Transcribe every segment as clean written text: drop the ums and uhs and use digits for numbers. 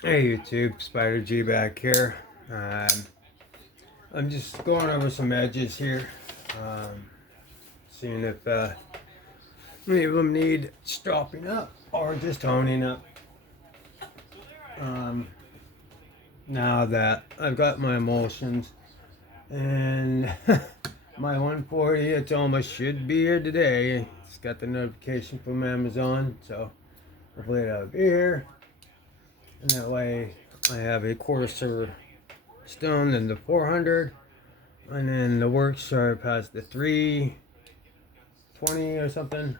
Hey YouTube, Spider G back here. Um, I'm just going over some edges here, seeing if any of them need stropping up or just toning up. Um, Now that I've got my emulsions and my 140 Atoma should be here today. It's got the notification from Amazon, so hopefully it'll be here. And that way I have a coarser stone than the 400. And then the works are past the 320 or something.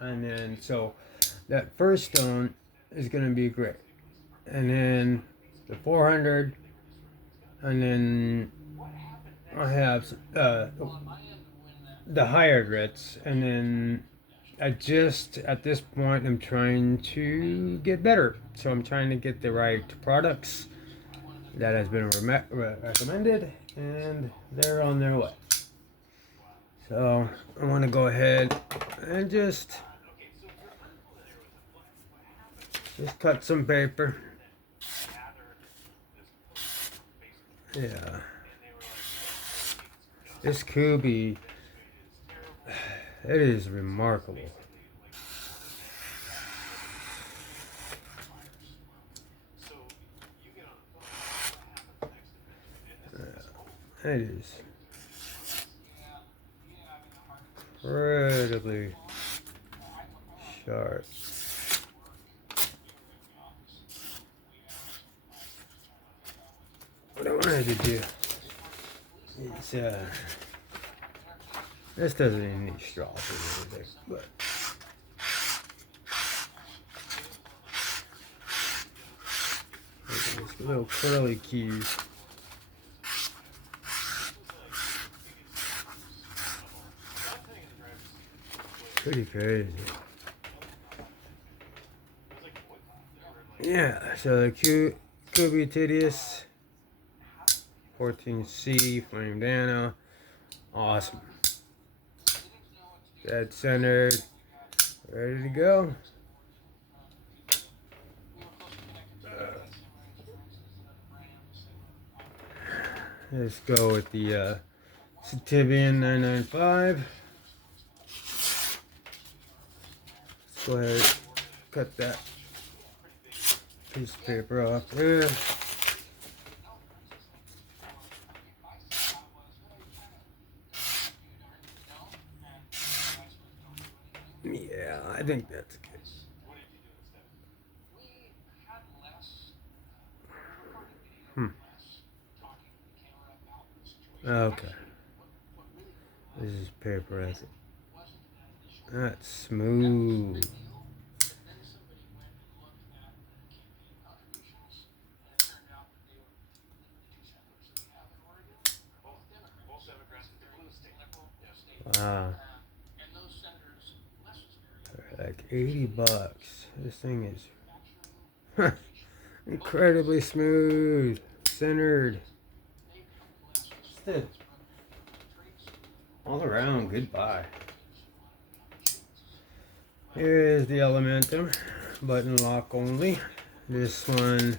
And then so that first stone is going to be great. And then the 400. And then I have the higher grits. And then I just, at this point, I'm trying to get better. So I'm trying to get the right products that has been recommended. And they're on their way. So I want to go ahead and just cut some paper. Yeah. This Kubi, it is remarkable. It is incredibly sharp. What I wanted to do is, this doesn't even need straw or anything, but these little curly keys. Pretty crazy. Yeah, so the Kubi Tedious 14C Flame Dano. Awesome. Dead centered. Ready to go. Let's go with the Citibian 995. Let's go ahead and cut that piece of paper off there. Yeah, I think that's good. Okay. This is paper, is it? That's smooth. Wow. Like $80. This thing is incredibly smooth, centered. Just all around good buy. Here's the Elementum, button lock only. This one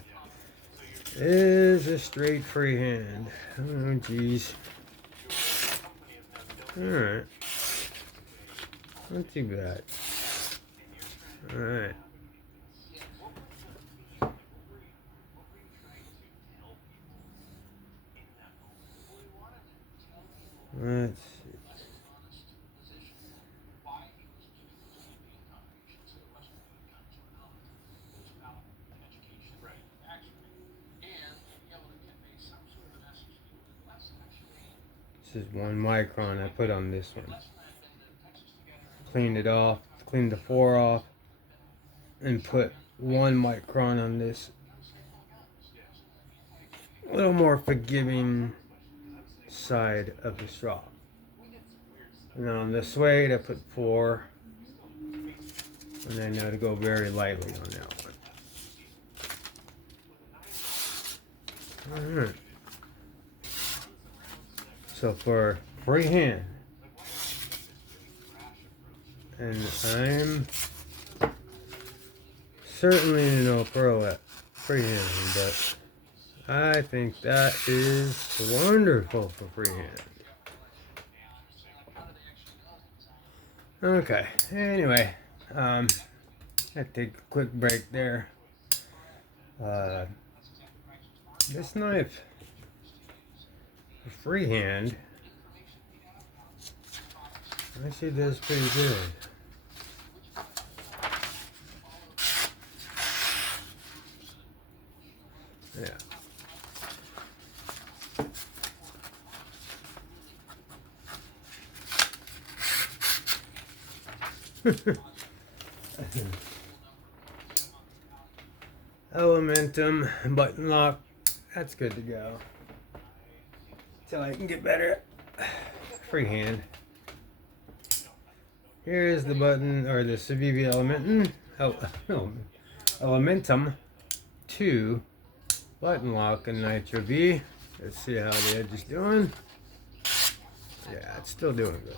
is a straight freehand. Oh geez. Alright. Not too bad. Alright. Let's see. This is 1 micron I put on this one. Cleaned it off, cleaned the 4 off, and put 1 micron on this. A little more forgiving side of the straw. And then on the suede I put 4. And I know to go very lightly on that one. Alright. So for freehand, and I'm certainly no pro at freehand, but I think that is wonderful for freehand. Okay, anyway, I take a quick break there. This knife, for freehand, actually does pretty good. Yeah. Elementum button lock, that's good to go. Till I can get better at freehand. Here's the button, or the Civivi Elementum 2 button lock in Nitro V. Let's see how the edge is doing. Yeah, it's still doing good.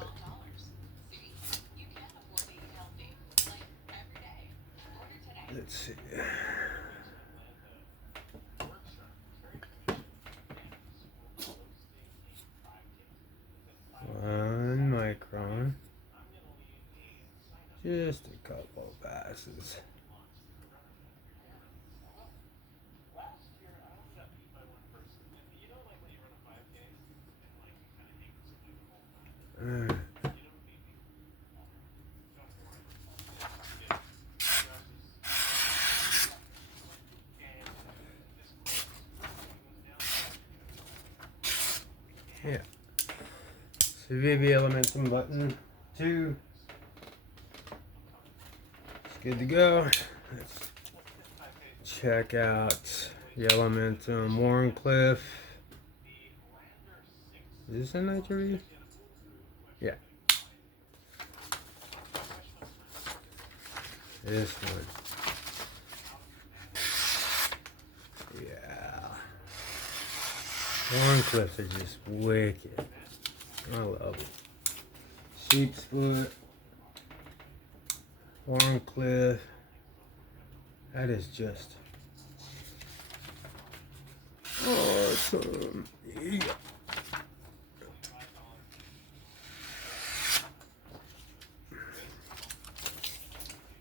Let's see. 1 micron. Just a couple passes. Yeah. Civivi Elementum button 2. It's good to go. Let's check out the Elementum Warncliffe. Is this a Nitro V? Yeah. This one. Yeah. Warncliffes are just wicked. I love it. Sheep's foot. Warncliffe. That is just awesome. Yeah.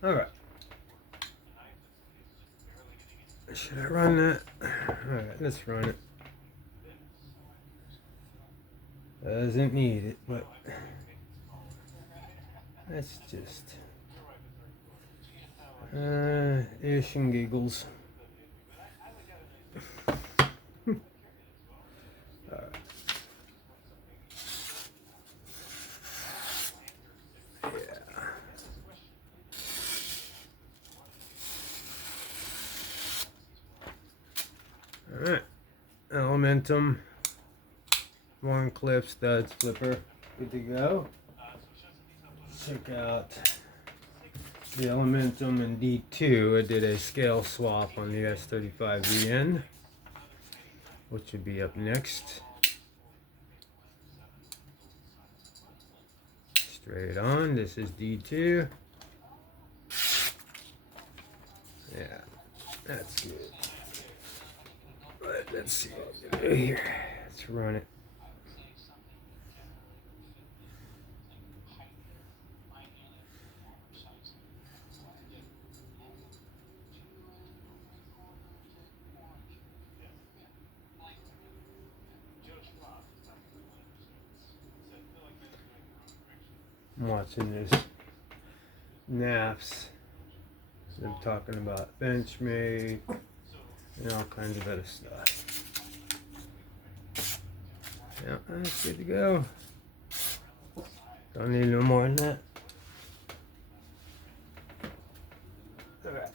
Alright. Should I run that? Alright, let's run it. Doesn't need it, but that's just ish and giggles. Alright, Elementum, Warncliffe studs flipper, good to go. Check out the Elementum in D2. I did a scale swap on the S35VN, which would be up next. Straight on, this is D2. Yeah, that's good. But let's see what we can do here. Let's run it. I'm watching this naps. I'm talking about Benchmade and all kinds of other stuff. Yeah, that's good to go. Don't need no more than that. Alright.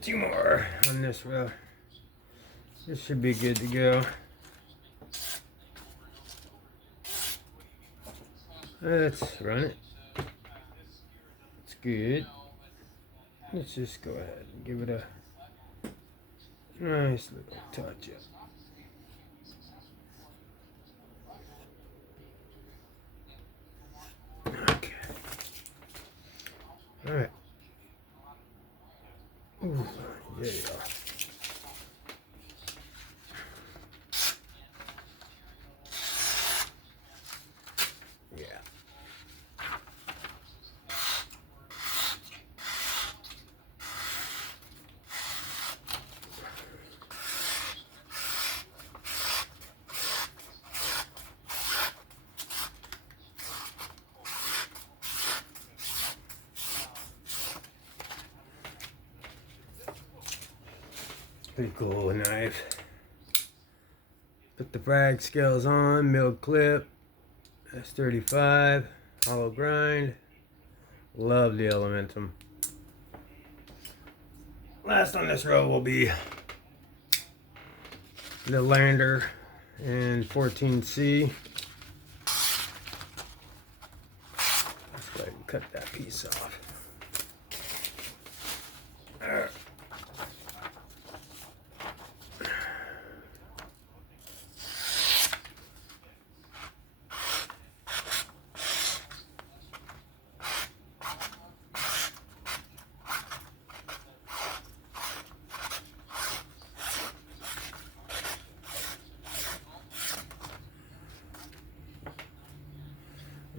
2 more on this row. This should be good to go. Let's run it. It's good. Let's just go ahead and give it a nice little touch up. Okay. Alright. Ooh, there you go. Yeah. Pretty cool knife. Put the brag scales on, milled clip, S35, hollow grind. Love the Elementum. Last on this row will be the Lander in 14C. Let's go ahead and cut that piece off. Alright.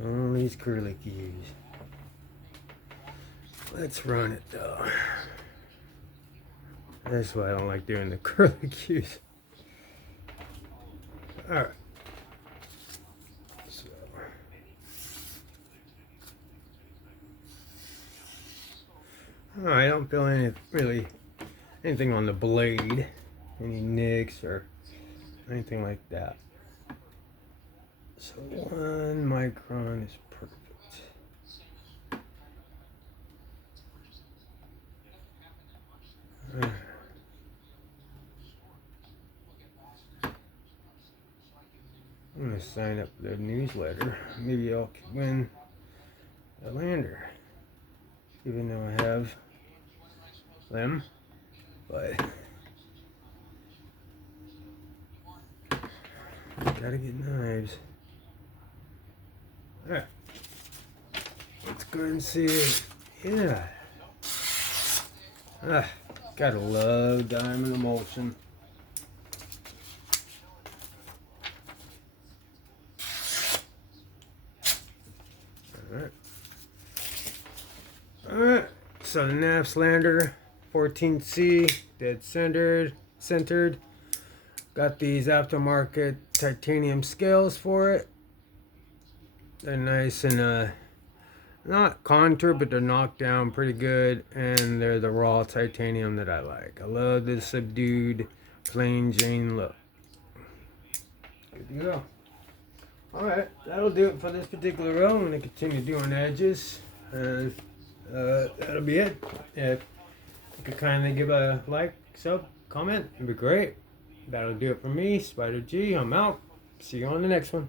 All these curly keys. Let's run it though. That's why I don't like doing the curly keys. Alright. So. I don't feel anything on the blade. Any nicks or anything like that. So 1 micron is perfect. I'm going to sign up for the newsletter. Maybe I'll win a Lander. Even though I have them. But gotta get knives. Alright. Let's go ahead and see. Yeah. Gotta love diamond emulsion. Alright. So the NAPS Lander 14C, dead centered. Got these aftermarket titanium scales for it. They're nice and not contour, but they're knocked down pretty good, and they're the raw titanium that I like. I love the subdued plain Jane look. Good to go. Alright, that'll do it for this particular row. I'm going to continue doing edges, and that'll be it. If you could kindly give a like, sub, comment, it'd be great. That'll do it for me, Spider G. I'm out. See you on the next one.